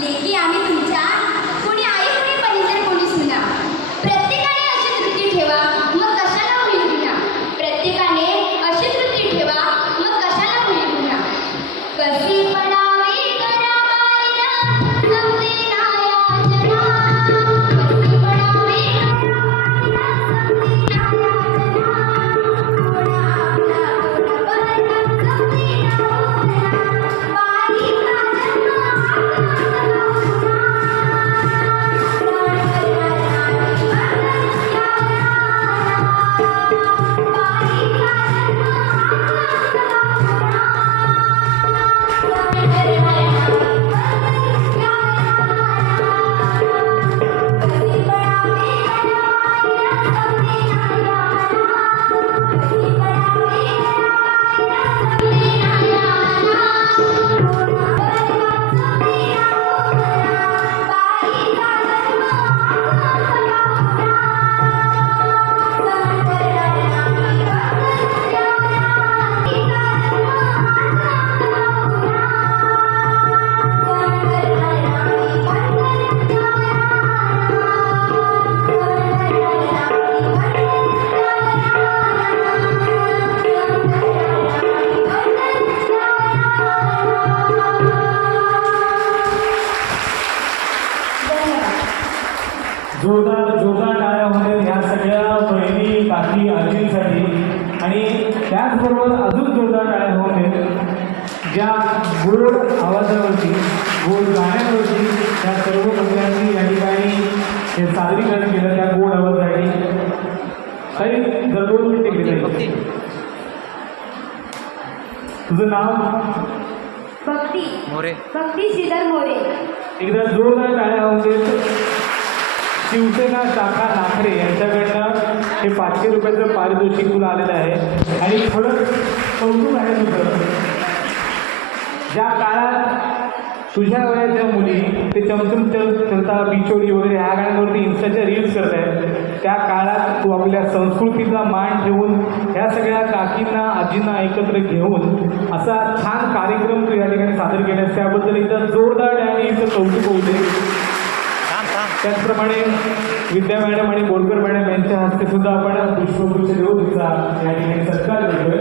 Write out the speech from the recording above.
लेकी आम्ही तुमच्या ज्या गोड आवाजावरती गोड गाण्यावरती त्या सर्व महिलांनी या ठिकाणी हे सादरीकरण केलं त्या गोड आवाजासाठी काही जर दोन मिनिटे गेले तुझं नाव? भक्ती. मोरे. भक्ती श्रीधर मोरे. एकदा जोरदार टाळ्या होते शिवसेना शाखा नाखरे यांच्याकडनं हे पाचशे रुपयाचं पारितोषिक तुला आलेलं आहे. आणि थोडं कौतुक आहे तुझं. ज्या काळात तुझ्या वयाच्या मुली ते चमचम चल चलता बिचोरी वगैरे ह्या गाण्यांवरती इन्स्टाच्या रील्स करत आहेत त्या काळात तू आपल्या संस्कृतीचा मान ठेवून ह्या सगळ्या काकींना आजींना एकत्र घेऊन असा छान कार्यक्रम तू या ठिकाणी सादर केल्यास त्याबद्दल एकदा जोरदार आणि इथं कौतुक होऊ दे. थांब थांब. त्याचप्रमाणे विद्या मॅडम आणि बोरकर मॅडम यांच्या हस्ते सुद्धा आपण पुष्पगुच्छ देऊ तिचा या ठिकाणी सत्कार करतोय.